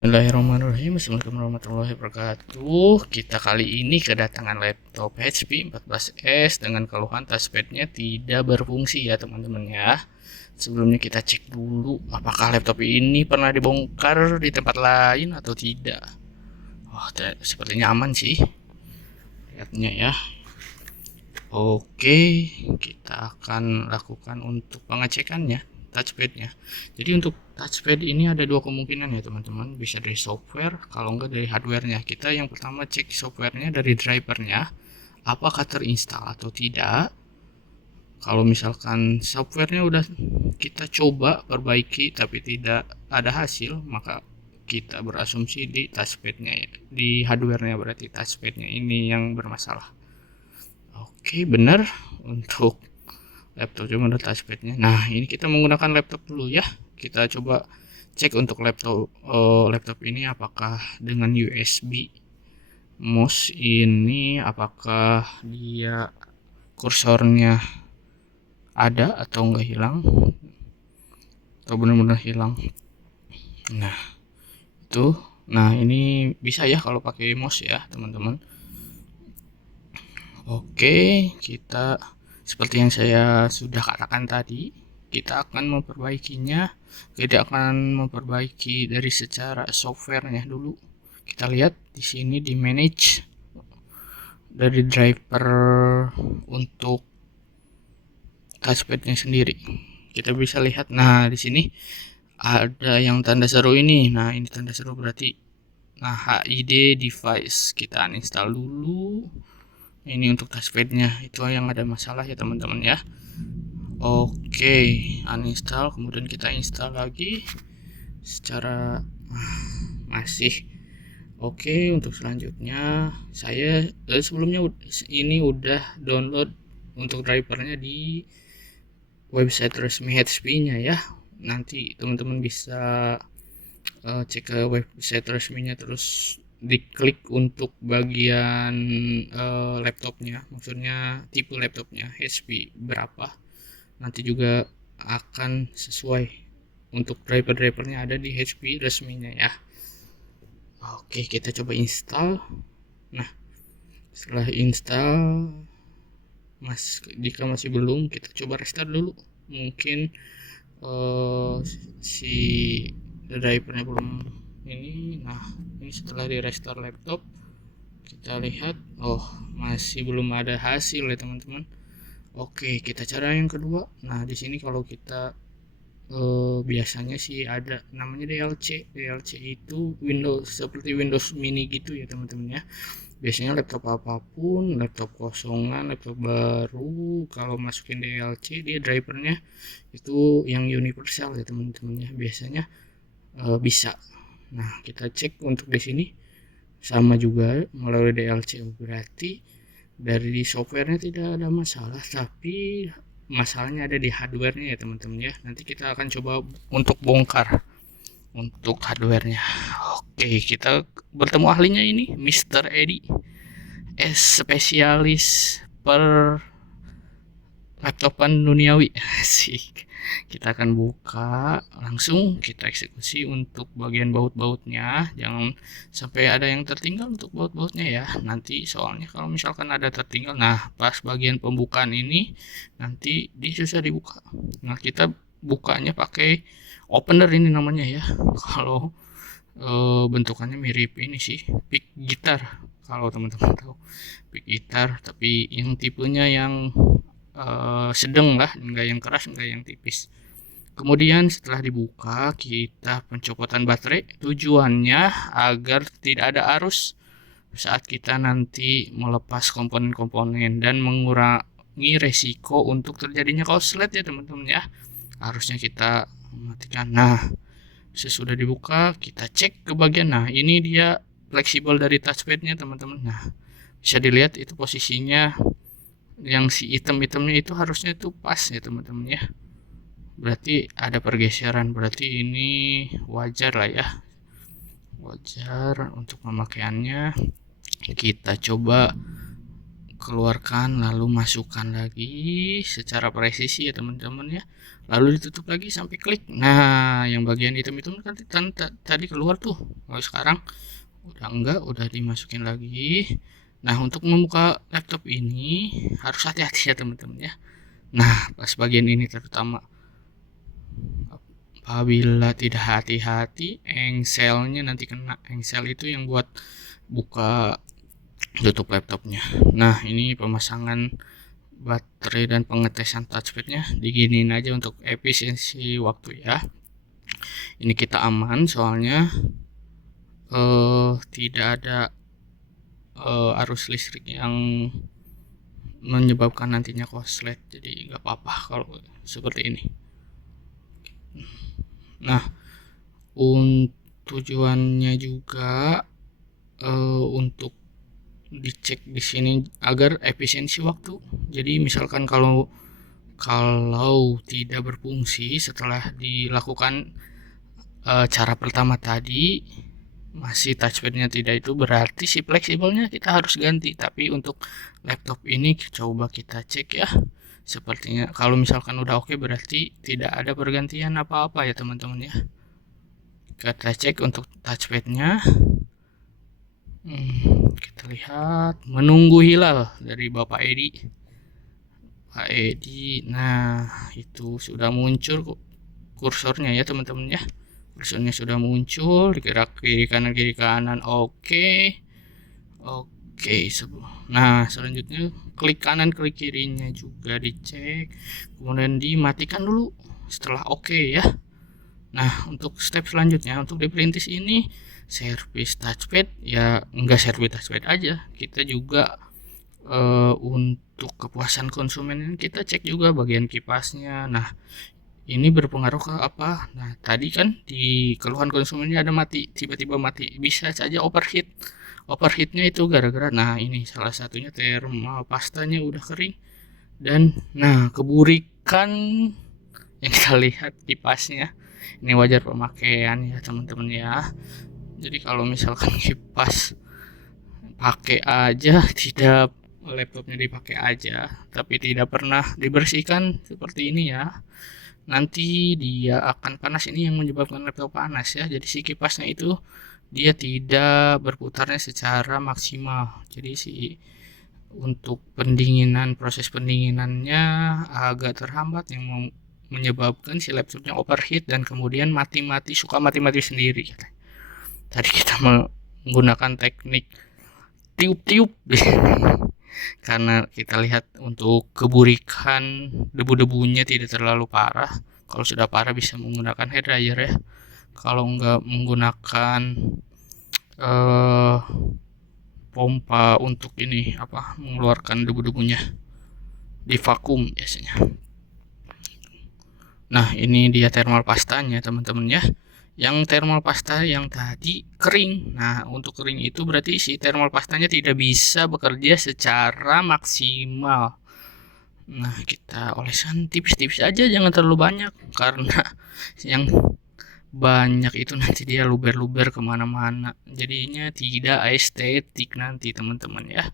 Bismillahirrahmanirrahim. Assalamualaikum warahmatullahi wabarakatuh. Kita kali ini kedatangan laptop HP 14S dengan keluhan touchpadnya tidak berfungsi ya teman-teman ya. Sebelumnya kita cek dulu apakah laptop ini pernah dibongkar di tempat lain atau tidak. Oh, sepertinya aman sih. Lihatnya ya. Oke, kita akan lakukan untuk pengecekannya touchpadnya. Jadi untuk touchpad ini ada dua kemungkinan ya teman-teman, bisa dari software, kalau enggak dari hardwarenya. Kita yang pertama cek softwarenya dari drivernya, apakah terinstall atau tidak. Kalau misalkan softwarenya udah kita coba perbaiki tapi tidak ada hasil, maka kita berasumsi di touchpadnya, di hardwarenya, berarti touchpadnya ini yang bermasalah. Oke, benar untuk laptop cuma ada touchpadnya. Nah, ini kita menggunakan laptop dulu ya. Kita coba cek untuk laptop ini apakah dengan USB mouse ini, apakah dia kursornya ada atau enggak hilang, atau benar-benar hilang. Nah, itu. Nah, ini bisa ya kalau pakai mouse ya, teman-teman. Oke, kita seperti yang saya sudah katakan tadi, kita akan memperbaikinya. Kita akan memperbaiki dari secara softwarenya dulu. Kita lihat di sini di manage dari driver untuk touchpadnya sendiri. Kita bisa lihat, nah di sini ada yang tanda seru ini. Nah ini tanda seru berarti, nah HID device kita uninstall dulu. Ini untuk touchpadnya itu yang ada masalah ya teman-teman ya. Oke, uninstall, kemudian kita install lagi secara masih oke. Untuk selanjutnya saya sebelumnya ini udah download untuk drivernya di website resmi HP-nya ya. Nanti teman-teman bisa cek ke website resminya, terus diklik untuk bagian laptopnya, maksudnya tipe laptopnya HP berapa, nanti juga akan sesuai untuk drivernya ada di HP resminya ya. Oke, kita coba install. Nah, setelah install, jika masih belum, kita coba restart dulu. Mungkin si drivernya belum ini. Nah, ini setelah di restart laptop, kita lihat, oh masih belum ada hasil ya teman-teman. Oke, kita cara yang kedua. Nah, di sini kalau kita biasanya sih ada namanya DLC. DLC itu Windows, seperti Windows Mini gitu ya teman-teman ya. Biasanya laptop apapun, laptop kosongan, laptop baru, kalau masukin DLC dia drivernya itu yang universal ya teman-teman ya. Biasanya bisa. Nah, kita cek untuk di sini sama juga melalui DLC, berarti dari softwarenya tidak ada masalah, tapi masalahnya ada di hardwarenya ya teman-teman ya. Nanti kita akan coba untuk bongkar untuk hardwarenya. Oke, kita bertemu ahlinya ini, Mr. Edi, spesialis per laptopan duniawi. Asik. Kita akan buka langsung, kita eksekusi untuk bagian baut-bautnya. Jangan sampai ada yang tertinggal untuk baut-bautnya ya. Nanti soalnya kalau misalkan ada tertinggal, nah pas bagian pembukaan ini nanti dia susah dibuka. Nah, kita bukanya pakai opener ini namanya ya. Kalau bentukannya mirip ini sih, pick gitar. Kalau teman-teman tahu pick gitar, tapi yang tipenya yang sedang lah, enggak yang keras, enggak yang tipis. Kemudian setelah dibuka, kita pencopotan baterai, tujuannya agar tidak ada arus saat kita nanti melepas komponen-komponen dan mengurangi resiko untuk terjadinya korslet ya teman-teman ya. Harusnya kita matikan. Nah, sesudah dibuka kita cek ke bagian, nah ini dia fleksibel dari touchpadnya teman-teman. Nah, bisa dilihat itu posisinya yang si item-itemnya itu harusnya itu pas ya teman-teman ya. Berarti ada pergeseran, berarti ini wajar lah ya, wajar untuk pemakaiannya. Kita coba keluarkan lalu masukkan lagi secara presisi ya teman-teman ya, lalu ditutup lagi sampai klik. Nah yang bagian hitam itu kan tadi keluar tuh, kalau sekarang udah enggak, udah dimasukin lagi. Nah untuk membuka laptop ini harus hati-hati ya teman-teman ya. Nah pas bagian ini terutama, apabila tidak hati-hati engselnya nanti kena. Engsel itu yang buat buka tutup laptopnya. Nah ini pemasangan baterai dan pengetesan touchpadnya diginiin aja untuk efisiensi waktu ya. Ini kita aman soalnya tidak ada arus listrik yang menyebabkan nantinya korslet, jadi nggak apa-apa kalau seperti ini. Nah tujuannya juga untuk dicek di sini agar efisiensi waktu. Jadi misalkan kalau tidak berfungsi setelah dilakukan cara pertama tadi, masih touchpadnya tidak, itu berarti si fleksibelnya kita harus ganti. Tapi untuk laptop ini coba kita cek ya, sepertinya kalau misalkan udah oke berarti tidak ada pergantian apa-apa ya teman-teman ya. Kita cek untuk touchpadnya. Kita lihat menunggu hilal dari Bapak Edi. Pak Edi, nah itu sudah muncul kursornya ya teman-teman ya. Kursornya sudah muncul, digerak kiri kanan, oke. Nah selanjutnya klik kanan klik kirinya juga dicek, kemudian dimatikan dulu setelah oke ya. Nah untuk step selanjutnya, untuk di perintis ini servis touchpad ya, enggak servis touchpad aja, kita juga untuk kepuasan konsumen kita cek juga bagian kipasnya. Nah ini berpengaruh ke apa? Nah tadi kan di keluhan konsumennya ada mati, tiba-tiba mati, bisa saja overheat. Overheatnya itu gara-gara, nah ini salah satunya thermal pastanya udah kering, dan nah keburikan yang kita lihat kipasnya. Ini wajar pemakaian ya teman-teman ya. Jadi kalau misalkan kipas pakai aja, tidak, laptopnya dipakai aja tapi tidak pernah dibersihkan seperti ini ya, nanti dia akan panas. Ini yang menyebabkan laptop panas ya. Jadi si kipasnya itu dia tidak berputarnya secara maksimal, jadi untuk pendinginan, proses pendinginannya agak terhambat, yang menyebabkan si laptopnya overheat dan kemudian suka mati sendiri. Tadi kita menggunakan teknik tiup-tiup karena kita lihat untuk keburikan debu-debunya tidak terlalu parah. Kalau sudah parah bisa menggunakan hair dryer ya. Kalau enggak menggunakan pompa untuk ini mengeluarkan debu-debunya di vakum biasanya. Nah ini dia thermal pastanya teman-teman ya. Yang thermal pasta yang tadi kering. Nah untuk kering itu berarti si thermal pastanya tidak bisa bekerja secara maksimal. Nah kita oleskan tipis-tipis aja, jangan terlalu banyak, karena yang banyak itu nanti dia luber-luber kemana-mana, jadinya tidak estetik nanti teman-teman ya.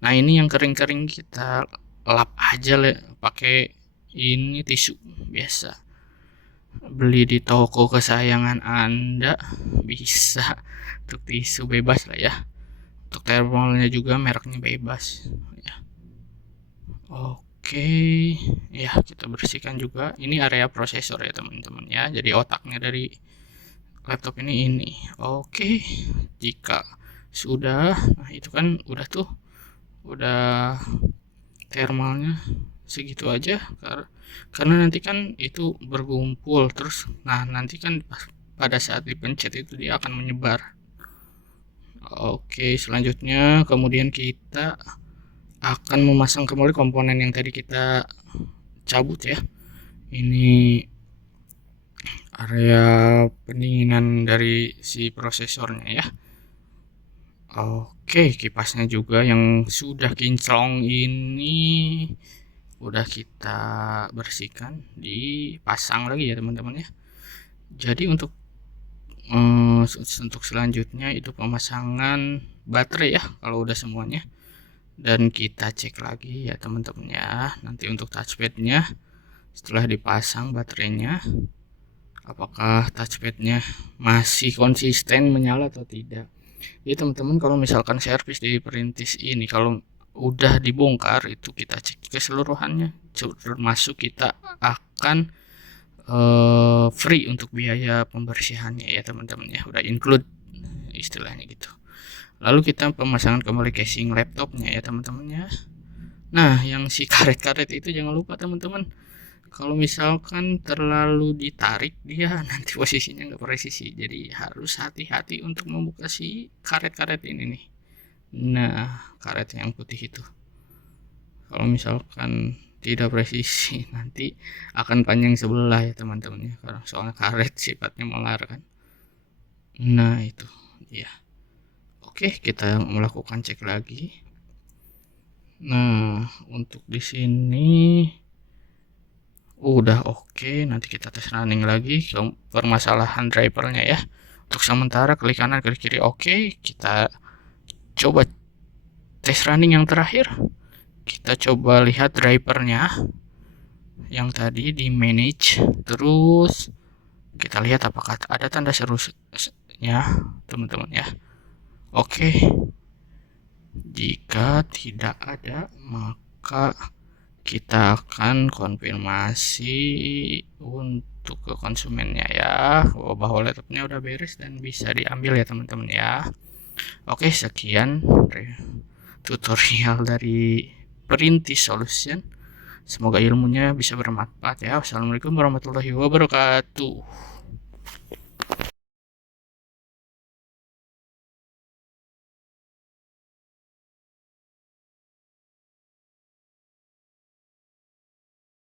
Nah ini yang kering-kering kita lap aja pakai ini tisu biasa, beli di toko kesayangan Anda bisa. Untuk tisu bebas lah ya. Untuk thermalnya juga mereknya bebas ya. Oke ya, kita bersihkan juga. Ini area prosesor ya teman-teman ya, jadi otaknya dari laptop ini. Oke, jika sudah, nah itu kan udah thermalnya segitu aja, karena nanti kan itu berkumpul terus. Nah nanti kan pada saat dipencet itu dia akan menyebar. Oke, selanjutnya kemudian kita akan memasang kembali komponen yang tadi kita cabut ya. Ini area pendinginan dari si prosesornya ya. Oke, kipasnya juga yang sudah kinclong ini udah kita bersihkan, dipasang lagi ya teman-teman ya. Jadi untuk selanjutnya itu pemasangan baterai ya, kalau udah semuanya. dan kita cek lagi ya teman-teman ya. Nanti untuk touchpadnya setelah dipasang baterainya, apakah touchpadnya masih konsisten menyala atau tidak. Jadi teman-teman kalau misalkan servis di perintis ini, kalau udah dibongkar itu kita cek keseluruhannya, termasuk kita akan free untuk biaya pembersihannya ya teman-teman ya, udah include istilahnya gitu. Lalu kita pemasangan kembali casing laptopnya ya teman-teman ya. Nah yang si karet-karet itu jangan lupa teman-teman, kalau misalkan terlalu ditarik dia nanti posisinya nggak presisi, jadi harus hati-hati untuk membuka si karet-karet ini nih. Nah karet yang putih itu kalau misalkan tidak presisi nanti akan panjang sebelah ya teman-teman ya, karena soalnya karet sifatnya melar kan. Nah itu ya. Oke, kita melakukan cek lagi. Nah untuk di sini udah oke. Nanti kita tes running lagi ke permasalahan drivernya ya. Untuk sementara klik kanan klik kiri oke. Kita coba tes running yang terakhir. Kita coba lihat drivernya yang tadi di manage, terus kita lihat apakah ada tanda serunya teman-teman ya. Oke, jika tidak ada maka kita akan konfirmasi untuk ke konsumennya ya, bahwa laptopnya udah beres dan bisa diambil ya teman-teman ya. Oke, sekian tutorial dari Perintis Solution. Semoga ilmunya bisa bermanfaat ya. Wassalamualaikum warahmatullahi wabarakatuh.